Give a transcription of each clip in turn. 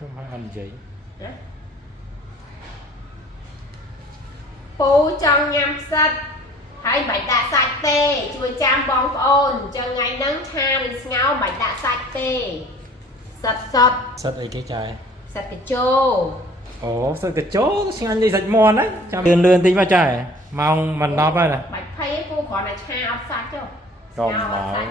Không phải ăn gì Pú trong nhằm sạch hãy bạch đã sạch tê chui cham bóng ôn cho ngày nắng tha đi ngáo bạch đã sạch tê sạch sạch sạch ấy cái chai sạch cái chô ồ sạch cái chỗ xin ăn gì sạch mòn đấy lươn lươn tí vào chai mong mình nó vậy nè bạch thấy pú còn là cha sạch chứ rồi nói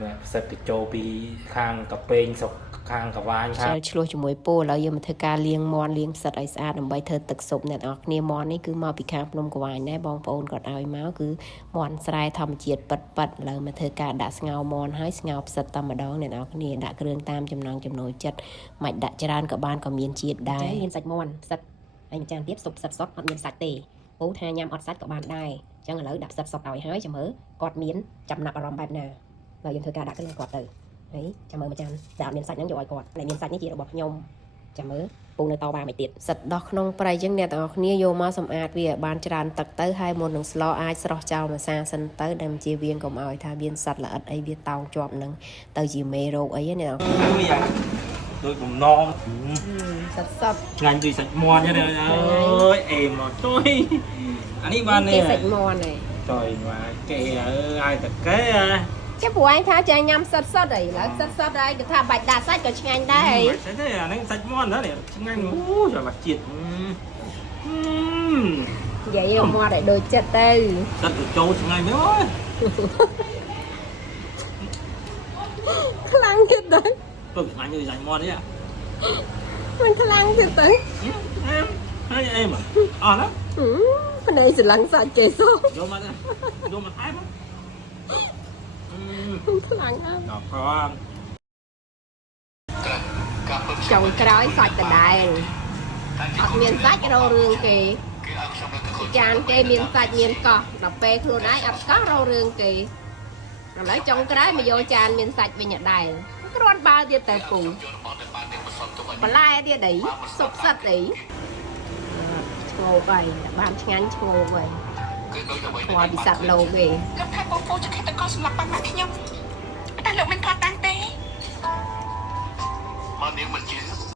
mẹ sạch cái chỗ bị khang cà phê sọc khang cà ván khang ឆ្លោះជាមួយពូឥឡូវយើងមកធ្វើការលាងមាន់លាងផ្សិតឲ្យស្អាតដើម្បីធ្វើទឹកស៊ុបអ្នកនរគ្នាមាន់នេះគឺមកពីខាងភ្នំកវាញដែរបងប្អូនគាត់ឲ្យមកគឺមាន់ស្រែធម្មជាតិប៉ិតឥឡូវមកធ្វើការដាក់ស្ងោរមាន់ហើយស្ងោរផ្សិតតែម្ដងអ្នកនរគ្នាដាក់គ្រឿងតាមចំណង់ចំណូលចិត្តមិនដាក់ច្រើនក៏បានក៏មានជាតិដែរមានសាច់មាន់ផ្សិតហើយមួយចានទៀតស៊ុបផ្សិតសុទ្ធអត់មានសាច់ទេពូថាញ៉ាំអត់សាច់ក៏បានដែរអញ្ចឹងឥឡូវដាក់ផ្សិតសុទ្ធឲ្យហើយចាំមើលគាត់មានចំណាប់អារម្មណ៍បែបណាហើយយើងធ្វើការដាក់គ្រឿងគាត់ទៅហើយចាំមើលមួយចានដែលអត់មានសាច់ហ្នឹងយកឲ្យគាត់តែមានសាច់នេះជារបស់ខ្ញុំចាំមើលពូនៅតវ៉ាមួយទៀតសិតដោះក្នុងប្រៃចឹងអ្នកទាំងអស់គ្នាយកមកសម្អាតវាបានច្រើនទឹកទៅហើយមុននឹងស្លអាចស្រោះចោលមួយសាសិនទៅដែលជាវៀងកុំឲ្យថាមានសត្វល្អិតអីវាតោងជាប់នឹងទៅជាមេរោគអីណាអ្នកដូចបំណងសិតសិតឆ្ងាញ់ដូចសាច់មាន់ទេអើយអេមកជួយអានេះបាននេះសាច់មាន់ឯងចុយមកគេឲ្យតែគេចាំព្រោះឯងថាចាញ់ញ៉ាំសិតសិតអីឥឡូវសិតសិតហើយគេថាបាច់ដាក់សាច់ក៏ឆ្ងាញ់ដែរអីឆ្ងាញ់ទេអានេះសាច់មាន់ណានេះឆ្ងាញ់អូយមកជាតិនិយាយមកមាត់ឲ្យដូចចិត្តទៅសិតទៅចូលឆ្ងាញ់មែនអើយខ្លាំងទៀតទៅទៅឆ្ងាញ់ដូចសាច់មាន់នេះមិនខ្លាំងទៀតទៅហើយអេមអស់ណាភ្នែកស្រឡឹងសាច់គេសោះយកមកថែមខ្លាំងហើយដល់ផងចុងក្រោយសាច់ដដែលអត់មានសាច់រោរឿងគេចានគេមានសាច់មានកោះដល់ពេលខ្លួនឯងអត់កោះរោរឿងគេឥឡូវចុងក្រោយមកយកចានមានសាច់វិញដដែលគ្រាន់បើទៀតតែពូបន្លែទៀតអីសុបសិតអីឈ្ងោកអីបានឆ្ងាញ់ឈ្ងោកអីខ្វល់ពីសត្វលោកទេលោកថាបងប្អូនจะคิดតែកោសម្រាប់បានមកខ្ញុំតែលោកមិនគាត់តាំងទេមកនាងមិនជឿ